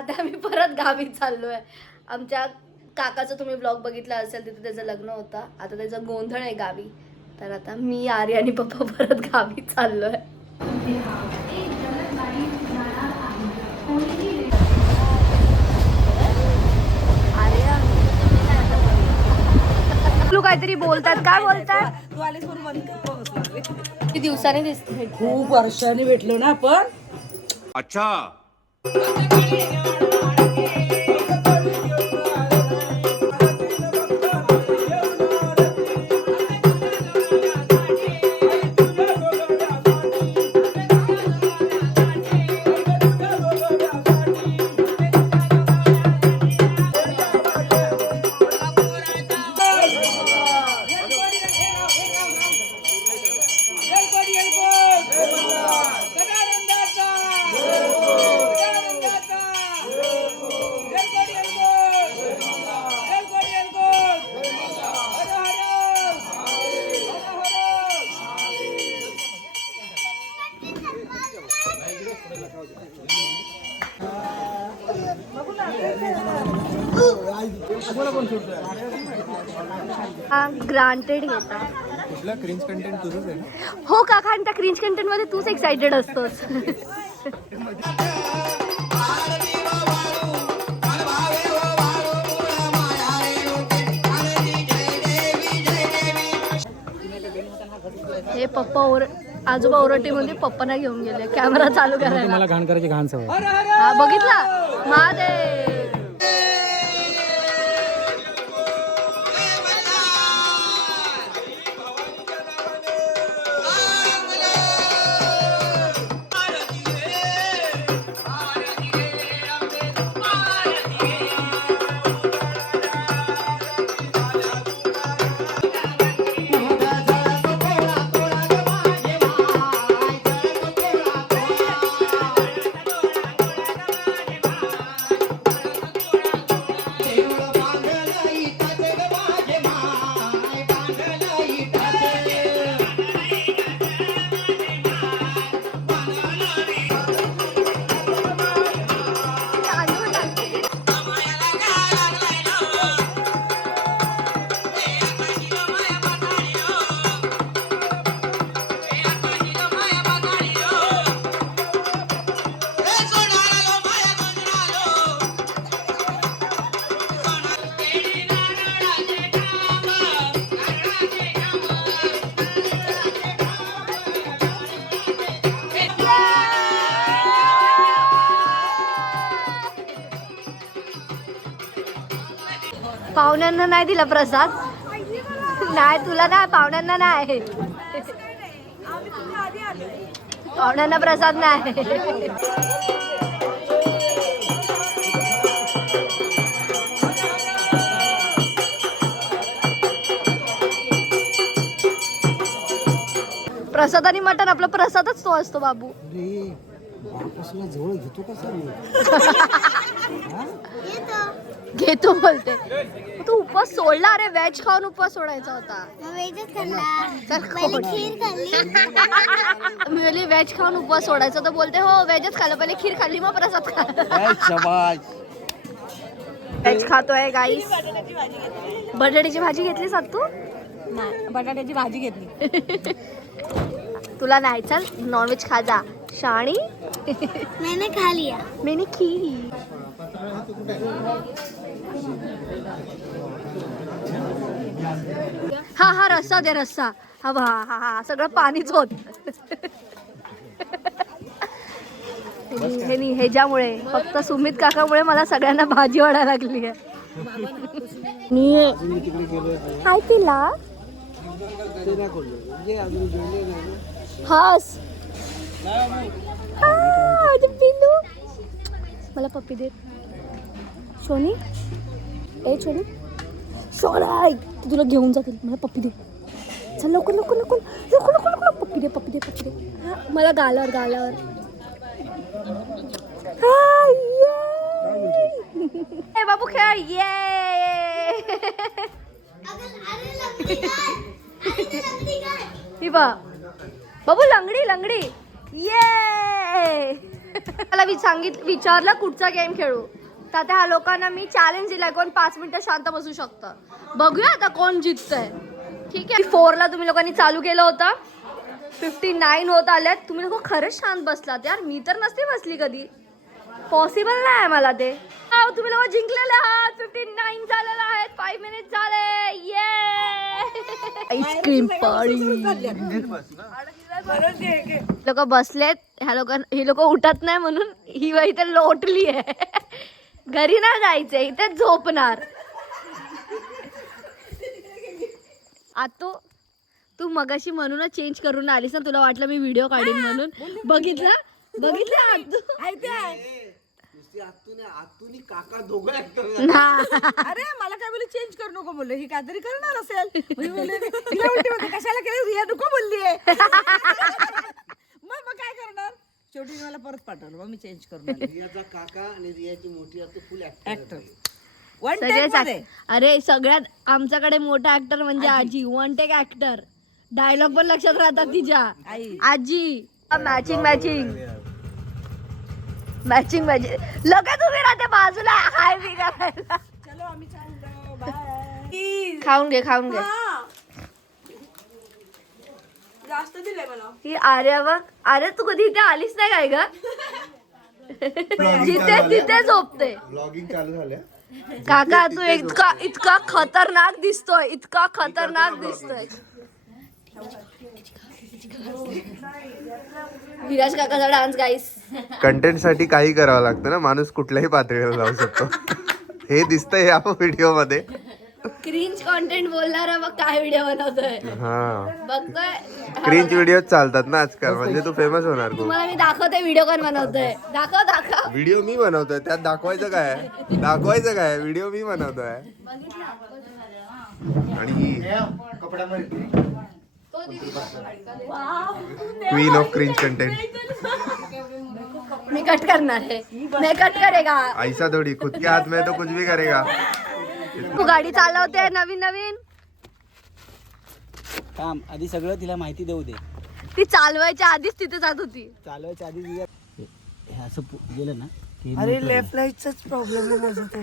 आता आम्ही परत गावी चाललोय. आमच्या काकाचं तुम्ही ब्लॉग बघितला असेल, तिथे त्याचं लग्न होतं. आता त्याचं गोंधळ आहे गावी. तर आता मी आर्य आणि पप्पा परत गावी चाललोय. तू काहीतरी बोलतात, काय बोलतात? किती दिवसाने दिसते? खूप वर्षांनी भेटलो ना आपण. अच्छा. ग्रांटेड घेता. कुठला क्रिंज कंटेंट तुझंच आहे ना? हो काका, आणि त्या क्रिंज कंटेंट मध्ये तूच एक्साइटेड असतोस. हे पप्पा आजोबा ओरटी मध्ये पप्पांना घेऊन गेले कॅमेरा चालू करायला. मला घाण करायची घाण सवय. हा बघितला महादेव. पाहुण्यांना नाही दिला प्रसाद. नाही तुला नाही, पाहुण्यांना नाही. पाहुण्यांना प्रसाद नाही. प्रसाद आणि मटण आपला प्रसादच तो असतो बाबू. जवळ घेतो का सर? घेतो बोलते. तू उपवास सोडला. अरे व्हेज खाऊन उपवास सोडायचा होता. मी बोलली व्हेज खाऊन उपवास सोडायचा, तर बोलते हो व्हेजच खाल्लं, पहिले खीर खाल्ली मग प्रसाद खाल्ला. व्हेज खातोय गाईस. बटाट्याची भाजी घेतलीस तू? नाही, बटाट्याची भाजी घेतली. तुला नाही, चल नॉनव्हेज खा जा. शाणी. मैंने खा लिया. मैंने खी. हा हा रस्सा दे, रस्सा. हा हा हा हा सगळं पाणीच होत. ह्याच्यामुळे फक्त सुमित काकामुळे मला सगळ्यांना भाजी वाढायला लागली आहे. हाय तिला हास. पिल्लू मला पप्पी दे. शोनी ए छोनी शोना तुला घेऊन जातील. मला पप्पी दे. चल लवकर लवकर लवकर लवकर लवकर लवकर. पप्पी दे पप्पी दे पप्पी दे. मला गालावर गालावर. ए बाबू खेळ. ये ही बा बाबू लंगडी लंगडी. ये मला विचारलं कुठचा गेम खेळू तर त्या लोकांना मी चॅलेंज दिलाय कोण 5 मिनिटं शांत बसू शकतं. बघूया आता कोण जिंकतंय. ठीक आहे 4 ला तुम्ही लोकांनी चालू केलं होतं 59 होत आल्यात. तुम्ही लोक खरंच शांत बसलात यार. मी तर नसते बसली कधी. पॉसिबल नाही मला ते. तुम्ही लोक जिंकलेले आहात. 59 झालेलं आहेत. 5 मिनिट झाले. ये आईस्क्रीम पार्टी. लोक बसलेत. हे लोक उठत नाही म्हणून ही बाई इथे लोटली आहे. घरी नाही जायचंय इथेच झोपणार. आतो तू मगाशी म्हणूनच चेंज करून आलीस ना. तुला वाटलं मी व्हिडिओ काढीन म्हणून. बघितलं आतू. काका दोघं ऍक्टर. अरे मला काय बोलले चेंज करू नको बोलले. ही काहीतरी करणार असेल. कशाला केलं रिया नको बोलली आहे. मग काय करणार. शेवटी मला परत पाठवलं मग मी चेंज करून रियाचा काका आणि रियाची मोठी आत्तू फुल ऍक्टर. अरे सगळ्यात आमच्याकडे मोठा ऍक्टर म्हणजे आजी. 1 टेक ऍक्टर. डायलॉग पण लक्षात राहतात तिच्या. आजी मॅचिंग लगे तुम्ही राहते बाजूला. हाय मी करायला. चलो आम्ही चाललो बाय. खाऊन घे जास्त दिलंय मला. ही आर्या बघ. अरे तू कधी इथे आलीच नाही काय ग. जिथे तिथे झोपते. ब्लॉगिंग चालू झाल्या. काका तू इतका खतरनाक दिसतोय. विराज काकाचा डान्स गाईस. कंटेंट साठी काही करावं लागतं ना. माणूस कुठल्याही पातळीवर जाऊ शकतो. हे दिसतंय या व्हिडिओ मध्ये. क्रिंज कंटेंट बोलणारा मग काय व्हिडिओ बनवतोय. हा बघतोय क्रिंज व्हिडिओ चालतात ना आजकाल. म्हणजे तू फेमस होणार. तुम्हाला मी दाखवते व्हिडिओ कोण बनवतोय. दाखव व्हिडिओ मी बनवतोय त्यात दाखवायचं काय. व्हिडिओ मी बनवतोय. आणि queen of cringe content. Me cut करणार है. मैं कट करेगा. ऐसा थोडी खुद के हाथ में तो कुछ भी करेगा. तू गाडी चालवते नवीन काम आधी सगळं तिला माहिती देऊ दे. ती चालवायच्या आधीच तिथे जात होती. चालवायच्या आधी हे असं गेलं ना. अरे लेफ्ट राईटचाच प्रॉब्लेम आहे माझा तर.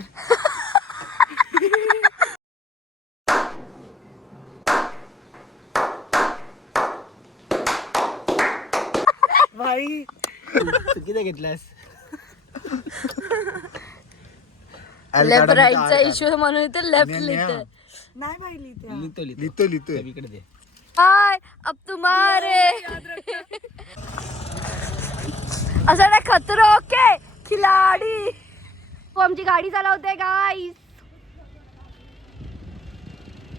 भाई चुकीचं घेतलास. लेफ्ट राईटचा इश्यू म्हणून इथे लेफ्ट लिहिते. नाही भाई लिहिते. लिहितो इकडे दे. हाय अब तुम्हारे असं नाही खतरो के खिलाडी. वो आमची गाडी चालवते गाईस.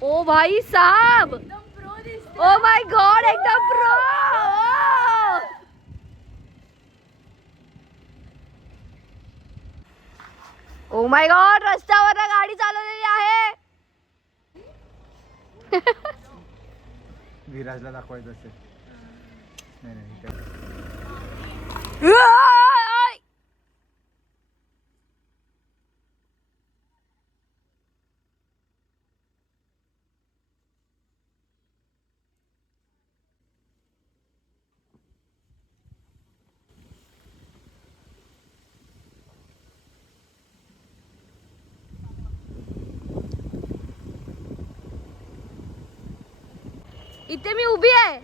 ओ भाई साहब. ओ माय गॉड एकदम प्रो. ओ माय गॉड रस्त्यावर गाडी चालवलेली आहे. विराजला दाखवायचं असेल. इथे मी उभी आहे.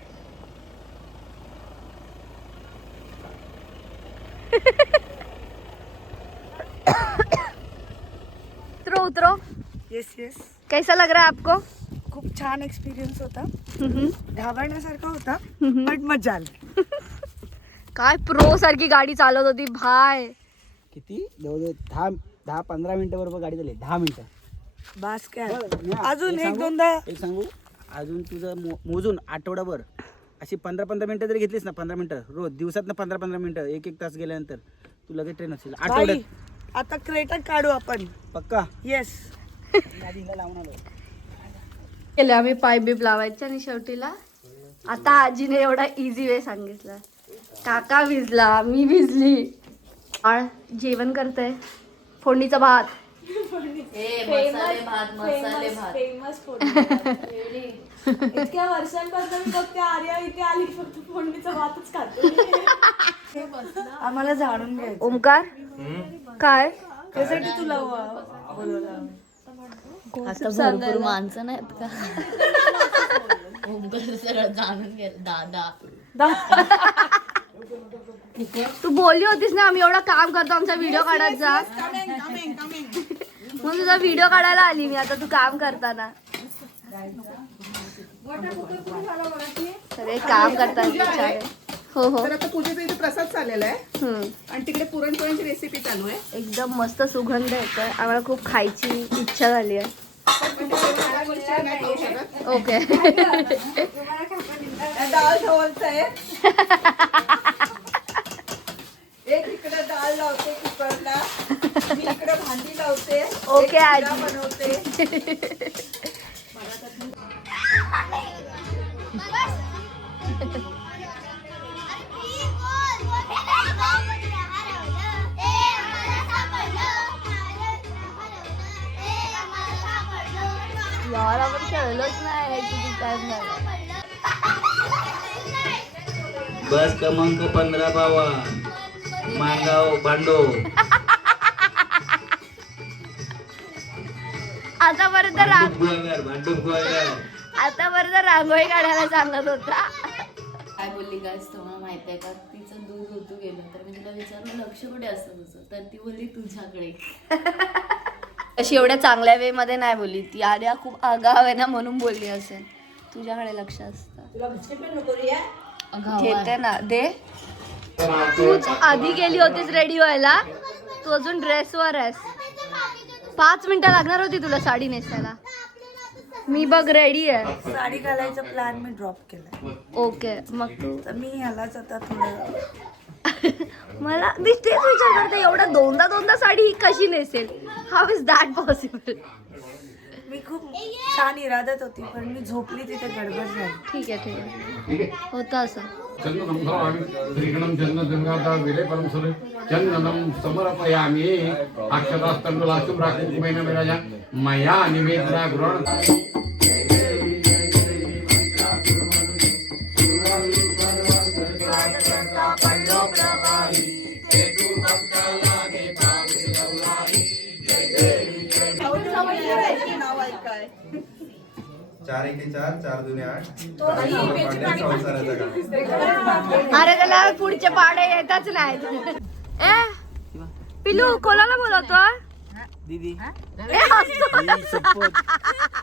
उतरो. येस कैसा लग रहा है आपको. खूप छान एक्सपिरियन्स होता. घाबरण्यासारखा होता बट मजा आली. काय प्रो सारखी गाडी चालवत होती भाई. किती 10-15 मिनिटं बरोबर गाडी झाली. 10 मिनिटं बास काय. बरं, अजून एक एक दोनदा एक सांगू. अजून तुझं मोजून आठवडाभर अशी 15-15 मिनिटं जरी घेतलीस ना. 15 मिनिटं रोज दिवसात ना. 15-15 मिनिटं 1-1 तास गेल्यानंतर तू लगेच ट्रेन असेल भाई, आठवड्यात. आता क्रेटा काढू आपण. पक्का. येस. गाडीला लावून आलो. केलं आम्ही पाईप बीप लावायच्या आणि शेवटीला आता आजीने एवढा इझी वे सांगितला. काका भिजला मी भिजली. जेवण करते. फोडणीचा भात. इतक्या वर्षांपासून मी बघते आर्या इथे आली फक्त फोडणीचा भातच खाते. आम्हाला जाणून घ्यायचं ओमकार काय त्यासाठी तुला बोलवलं. आता भरपूर माणसं नाहीत का? तू बोलली होतीस ना आम्ही एवढं काम करतो आमचा व्हिडिओ काढायचा मग तुझा व्हिडिओ काढायला आली मी आता तू काम करताना सगळे काम करतात बिचारे. हो हो तर आता पूजेचा इथे प्रसाद चाललेला आहे हम्म. आणि तिकडे पुरणपोळ्यांची रेसिपी चालू आहे. एकदम मस्त सुगंध येतोय आम्हाला खूप खायची इच्छा झाली आहे. ओके डाळ ढवळतंय. एक इकडे डाळ लावते कुकरला, मी इकडे भांडी लावते. ओके, एक आजी. शिरा बनवते. यार आपण खेळलोच नाही किती टाइम झाला. बस क्रमांक 15 बावा मांगाव भांडो. आतापर्यंत आतापर्यंत रांगोळी काढायला सांगत होता. काय बोलली गायस तुम्हाला माहिती आहे का तिचं दूध होतो गेलं तर मी तिला विचारलं लक्ष कुठे असतं तुझं तर ती बोलली तुझ्याकडे. अशी एवढ्या चांगल्या वे मध्ये नाही बोलली ती आर्या खूप आगाव आहे ना म्हणून बोलली असेल. तुझ्याकडे लक्ष असतं. घेते ना दे. तूच आधी गेली होतीस रेडी व्हायला तू अजून ड्रेसवर आहेस. 5 मिनिटं लागणार होती तुला साडी नेसायला. मी बघ रेडी आहे. साडी घालायचा प्लॅन मी ड्रॉप केलाय. ओके मग तू तर मी ह्यालाच आता थोडं मला मी तेच विचार करते एवढा दोनदा साडी ही कशी नेसेल. How is that possible. मी खूप छान इराद्यात होती पण मी झोपली तिथे गडबड झाली. ठीक आहे होतं असं. चंदनं भवामि त्रिगुणं चंदनगंगाधा विलेपनं सुरे चंदनं समर्पयामि अक्षतास्तण्डुलाशुभ्राकुकुमेन विराजा मया निवेदना गृहण. नाव ऐकाय 4 एके 4 4 दुने 8. अरे त्याला पुढचे पाडे येतच नाही. ए पिलू कोणाला बोलवतो दीदी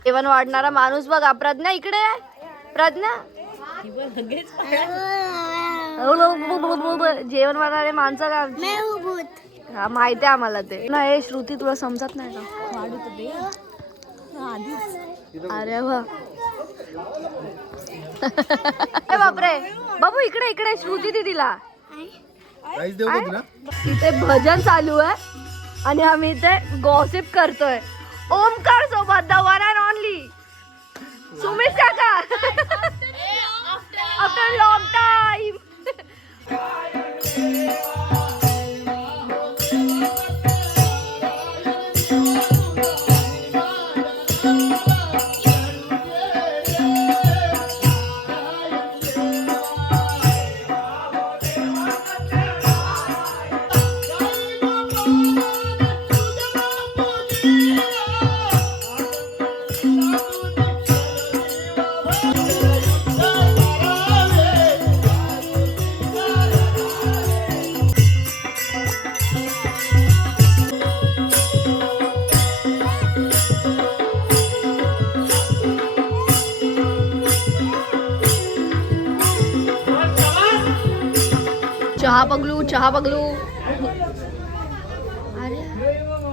जेवण वाढणारा माणूस बघा. प्रज्ञा इकडे आहे. प्रज्ञा जेवण वाढणारे माणसं का हा माहिती आहे आम्हाला ते ना. हे श्रुती तुला समजत नाही का? अरे वा बापरे बाबू इकडे इकडे श्रुती दिदीला इथे भजन चालू आहे आणि आम्ही इथे गॉसिप करतोय. ओमकार सोबत the one and only Sumit काका आफ्टर लॉंग टाइम. चहा बघलू.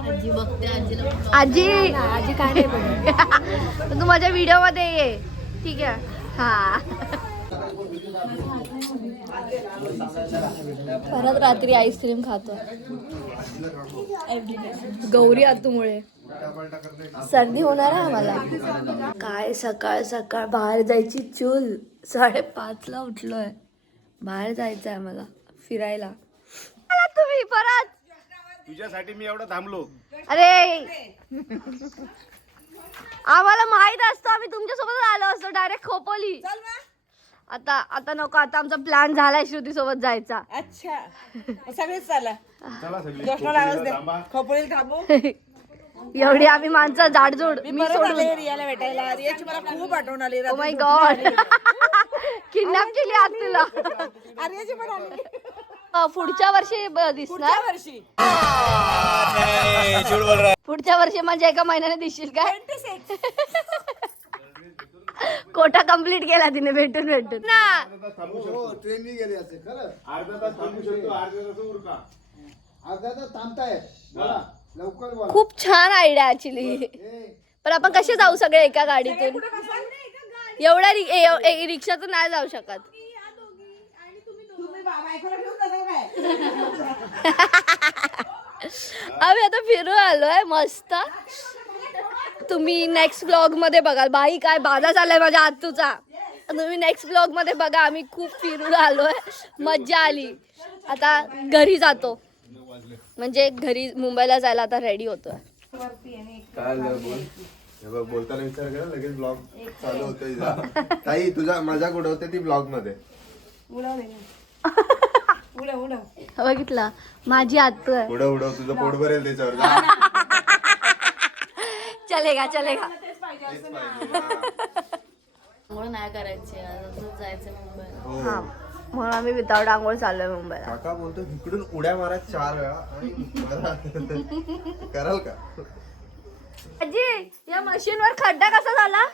आजी बघते आजीला आजी काय नाही तू माझ्या व्हिडिओ मध्ये ये ठीक आहे. हा परत रात्री आईस्क्रीम खातो गौरी आतूमुळे. सर्दी होणार आहे आम्हाला. काय सकाळ सकाळ बाहेर जायची चूल. 5:30ला उठलोय. बाहेर जायचं आहे मला फिरायला. तुम्ही परत तुझ्यासाठी मी एवढा थांबलो. अरे आम्हाला माहित असतं आम्ही तुमच्यासोबत आलो असतो डायरेक्ट खोपोली. चल ना. आता नको. आता आमचा प्लॅन झालाय श्रुती सोबत जायचा. अच्छा मग सगळेच चला. जोशला आवाज दे. खोपोलीला थांबू. एवढी आम्ही माणसं जाडजूड. मी परत आले रियाला भेटायला. रियाची मला खूप आठवण आली. Oh my God. किडनॅप केली आज तुला. रियाची पण आली. पुढच्या वर्षी दिसणार. पुढच्या वर्षी पुढच्या वर्षी म्हणजे एका महिन्याने दिसशील काय. कोटा कम्प्लीट केला तिने भेटून ना. ट्रेननी गेले असे खरं अर्धा तास थांबू शकतो अर्धा तास थांबताय बोला लवकर बोला. खूप छान आयडिया ऍक्च्युली. पण आपण कसे जाऊ सगळे एका गाडीतून. एवढ्या रिक्षातून नाही जाऊ शकत. तुम्ही बायकोला घेऊन जाता काय. आम्ही आता फिरून आलोय मस्त. तुम्ही नेक्स्ट व्लॉग मध्ये बघाल. बाई काय बाधा चाललाय माझ्या आतूचा. तुम्ही नेक्स्ट व्लॉग मध्ये बघा. आम्ही खूप फिरून आलोय. मज्जा आली. आता घरी जातो म्हणजे घरी मुंबईला जायला आता रेडी होतोय. काय बोल हे बघ बोलताना विचार करा लगेच ब्लॉग चालू होतोय. ताई तुझा मजा कुठं होते ती ब्लॉग मध्ये. बघितला माझी आतू आहे. उडव उडव तुझं पोट भरेल त्याच्यावर. चलेगा आंघोळ नाही करायची असं जायचं मुंबईला. हो. हा म्हणून आम्ही विदाउट आंघोळ चाललोय मुंबईला. काका बोलतो इकडून उड्या मारा 4 वेळा आणि कराल का. आजी या मशीन वर खड्डा कसा झाला.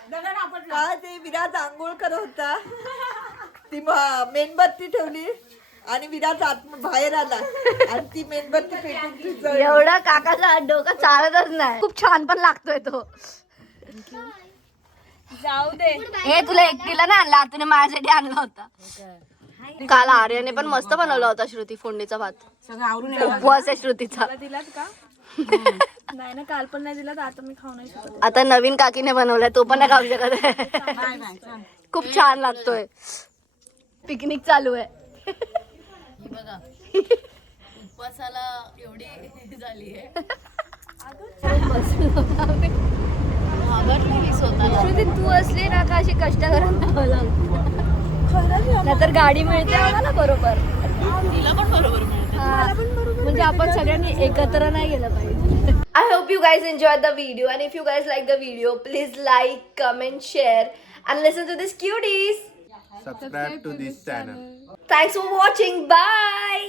का ते विराज आंघोळ करत होता. ती मेणबत्ती ठेवली आणि विराज बाहेर आला आणि ती मेणबत्ती पेटून एवढा काकाचा डोका चालतच नाही. खूप छान पण लागतोय तो. जाऊ दे. हे तुला एकटीला नाही आणला. तुने माझ्यासाठी आणला होता. काल आर्याने पण मस्त बनवला होता श्रुती फोडणीचा भात. सगळं आवरून उपवास आहे श्रुतीचा. दिलात का. नाही ना काल पण नाही दिला तर आता मी खाऊ नाही शकत. आता नवीन काकीने बनवलाय तो पण नाही खाऊ शकत. खूप छान लागतोय. पिकनिक चालू आहे. ही बघा उपवासाला एवढी झाली आहे. श्रुती तू असली ना का अशी कष्ट नाहीतर गाडी मिळते आम्हाला बरोबर. तिला पण बरोबर मिळते. म्हणजे आपण सगळ्यांनी एकत्र नाही गेलं पाहिजे. I hope you guys enjoy the video and if you guys like the video please like, comment, share and listen to these cuties. Subscribe to this channel. Thanks for watching. Bye.